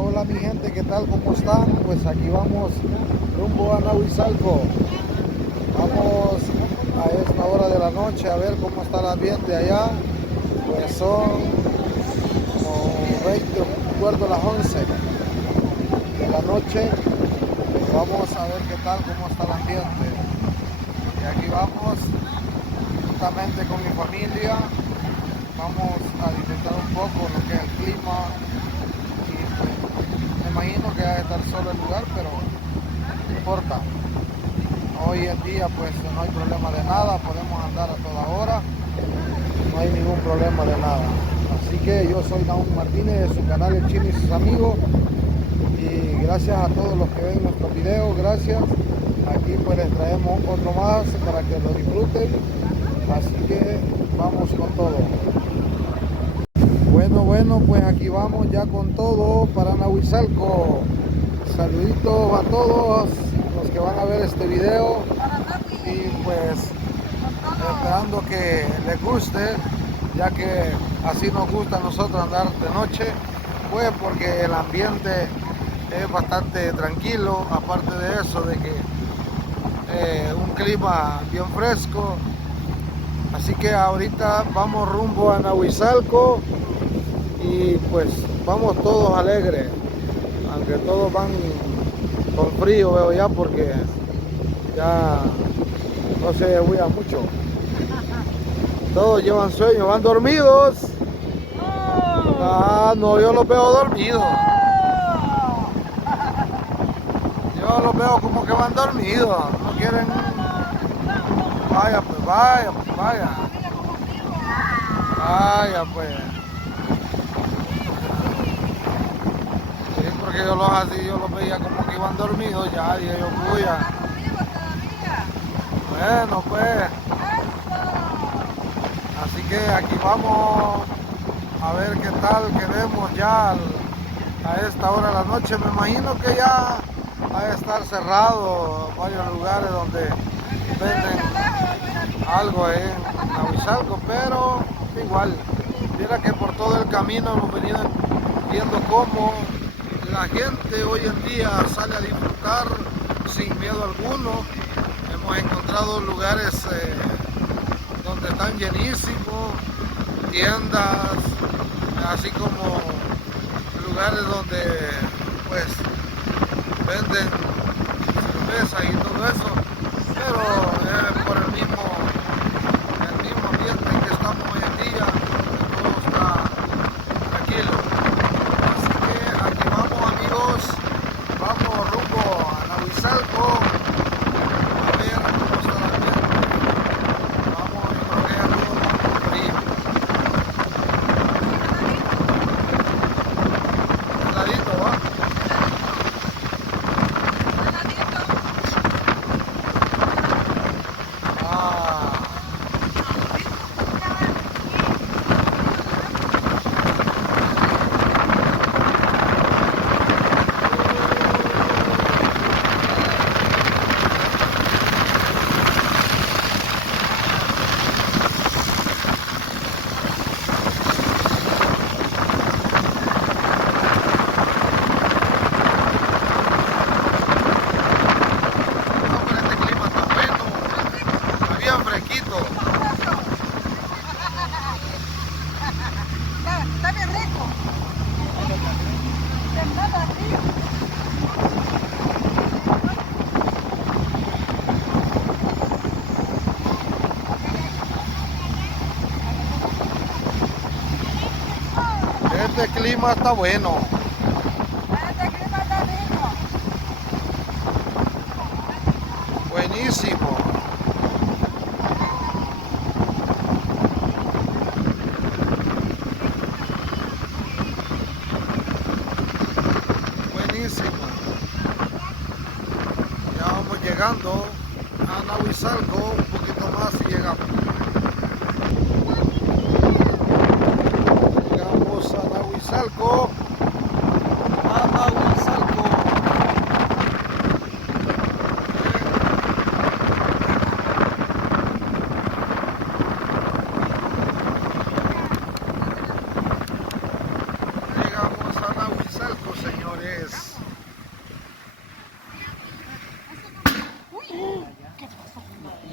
Hola mi gente, ¿qué tal? ¿Cómo están? Pues aquí vamos rumbo a Nahuizalco. Vamos a esta hora de la noche a ver cómo está el ambiente allá. Pues son como 20, recuerdo las 11 de la noche. Vamos a ver qué tal, cómo está el ambiente. Y aquí vamos justamente con mi familia. Vamos a disfrutar un poco lo que es el clima. Y pues, me imagino que va a estar solo el lugar, pero no importa. Hoy en día pues no hay problema de nada, podemos andar a toda hora, no hay ningún problema de nada. Así que yo soy Naum Martínez de su canal El Chino y sus amigos, y gracias a todos los que ven nuestros videos, gracias. Aquí pues les traemos otro más para que lo disfruten, así que vamos con todo. Bueno, pues aquí vamos ya con todo para Nahuizalco. Saluditos a todos los que van a ver este video y pues esperando que les guste, ya que así nos gusta a nosotros andar de noche, pues porque el ambiente es bastante tranquilo, aparte de eso, de que un clima bien fresco. Así que ahorita vamos rumbo a Nahuizalco y pues vamos todos alegres, aunque todos van con frío, veo ya, porque ya no se bulla mucho. Todos llevan sueño, van dormidos. Ah, no, yo los veo dormidos. Yo los veo como que van dormidos, no quieren. Vaya, pues vaya, pues vaya. Vaya, pues. Sí, porque yo los así, yo los veía como que iban dormidos ya, y ellos bulla. Bueno, pues. Así que aquí vamos a ver qué tal quedemos ya a esta hora de la noche. Me imagino que ya va a estar cerrado varios lugares donde venden algo en Nahuizalco, pero igual, mira que por todo el camino hemos venido viendo cómo la gente hoy en día sale a disfrutar sin miedo alguno. Hemos encontrado lugares donde están llenísimos, tiendas, así como lugares donde pues venden cerveza y todo eso, pero por el mismo ambiente en que estamos hoy en día, todo está tranquilo. Así que aquí vamos, amigos, vamos rumbo a Nahuizalco a ver cómo está el ambiente. Vamos, yo creo que ya todos vamos con frío. Heladito, ¿va? Ah. No, pero este clima está bueno, está bien fresquito. Está bien rico. Está rico. Este clima está bueno, Este clima está rico. buenísimo. Buenísimo. Ya vamos llegando a Nahuizalco, un poquito más y llegamos. Llegamos a Nahuizalco. A Nahuizalco. Llegamos a Nahuizalco, señores.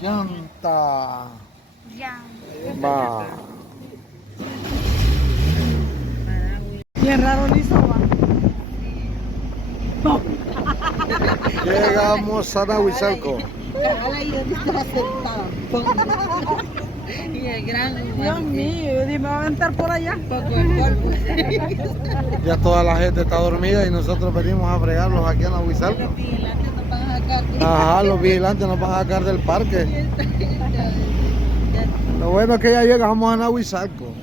llanta. Ya. Va. Bien raro lo hizo, va. Llegamos a Nahuizalco. Ahí donde estaba sentada. Y el gran. Dios mío, me va a aventar por allá. Poco de polvo. Ya toda la gente está dormida y nosotros venimos a fregarlos aquí en Nahuizalco. Los vigilantes nos van a sacar. Ajá, los vigilantes nos van a sacar del parque. Lo bueno es que ya llegamos a Nahuizalco.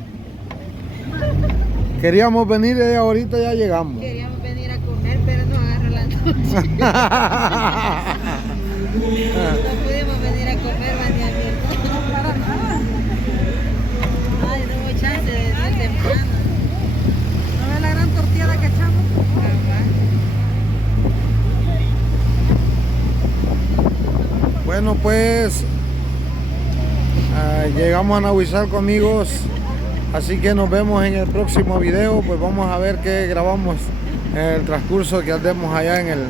Queríamos venir y ahorita ya llegamos. Queríamos venir a comer, pero nos agarró la noche. No pudimos venir a comer, bañamiento. No, para nada. Ay, no hubo chance de venir temprano. ¿No ves la gran tortilla que echamos? Bueno, pues llegamos a Nahuizalco, amigos. Así que nos vemos en el próximo video. Pues vamos a ver qué grabamos en el transcurso que andemos allá en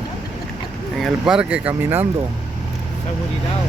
el parque caminando. Seguridad.